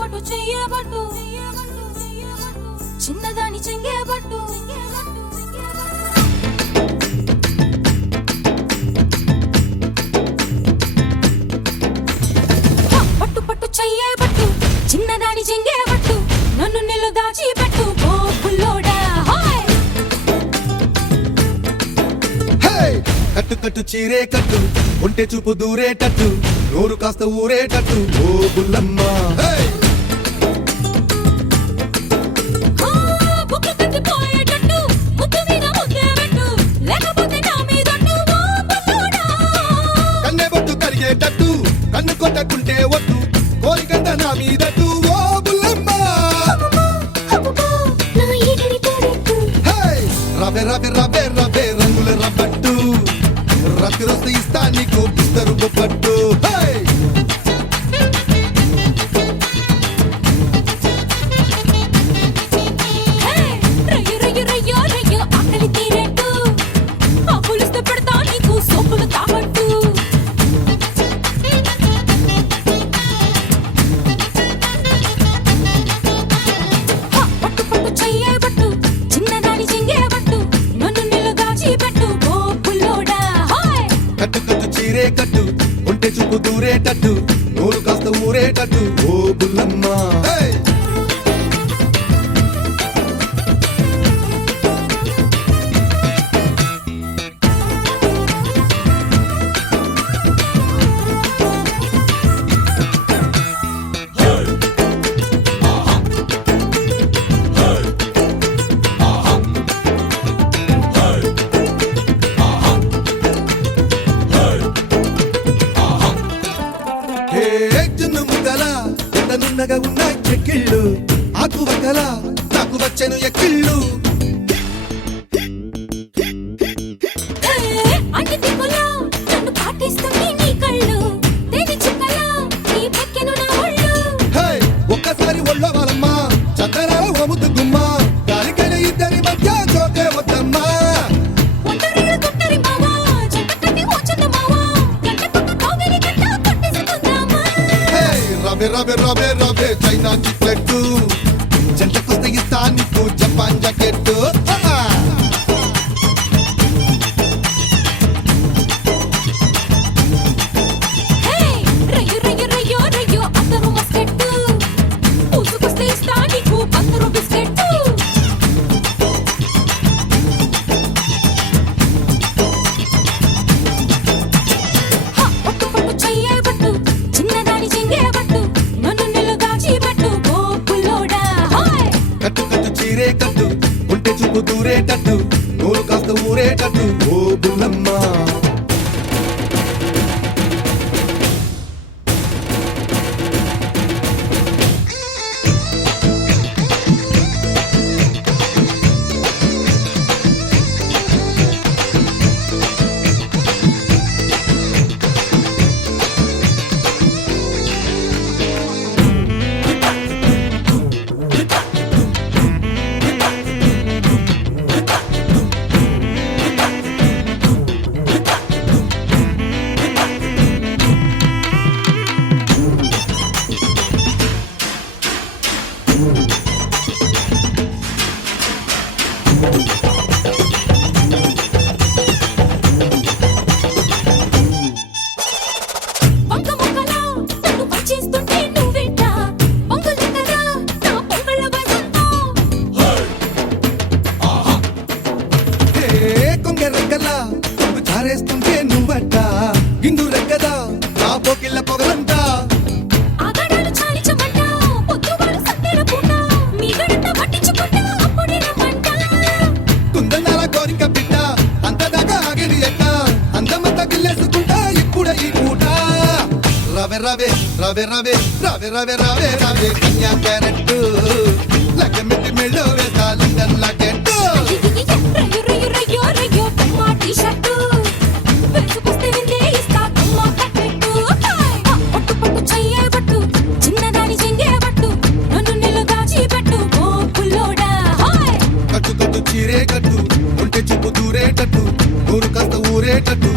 పట్టు చెయ్యబట్టు చిన్నదాని చెంగేబట్టు పట్టు పట్టు చెయ్యబట్టు చిన్నదాని చెంగేబట్టు నన్ను నిల్లు దాచిపెట్టు ఓ పుల్లోడా కట్టు కట్టు చీరే కట్టు ఒంటె చూపు దూరేటట్టు నోరు కాస్త ఊరేటట్టు ఓ బుల్లమ్మ కన్నె బొట్టు కరిగేటట్టు కన్ను కొట్టకుంటే వద్దు కోరికంత నా మీదట్టు ఓ బుల్లమ్మ రవే రవే రవే రవే రంగుల రబ్బట్టు రాత్రి వస్తే ఇస్తా నీకు బిస్తరు పట్టు కట్టు కట్టు చీరే కట్టు ఒంటె చూపు దూరేటట్టు నోరు కాస్త ఊరేటట్టు ఓ బుల్లమ్మ నున్నగా ఉన్న చెక్కిళ్ళు ఆకు వక్కల నాకు వచ్చెను ఎక్కిళ్ళు ఒక్కసారి ఒళ్ళో వాళ్ళమ్మా చక్కరాల వముద్దు గుమ్మ గాలికైన ఇద్దరి మధ్య చోటే వద్దమ్మా రవే రవే రవే రవే చైనా చిక్లెట్టు జంటకొస్తే ఇస్తా నీకు జపాన్ జాకెట్టు కట్టు కట్టు చీరే కట్టు ఒంటె చూపు దూరేటట్టు నోరు కాస్త ఊరేటట్టు ఓ బుల్లమ్మ జారేస్తుంటే నువ్వట్ట గిందు రెక్కదా నా పోకిళ్ళ పొగలంట కుందనాల కోరిక బిడ్డ అంతదాకా ఆగిడి ఎట్ట అందమంతా గిల్లేసుకుంటా ఇప్పుడే ఈ పూట రవే రవే రవే రవే రవే రవే రవే రవే కన్యా క్యారెట్ లగ్గమిట్టి మెళ్ళో వేసా లండన్ లాకెట్టు కట్టు కట్టు చీరే కట్టు ఒంటె చూపు దూరేటట్టు నోరు కాస్త ఊరేటట్టు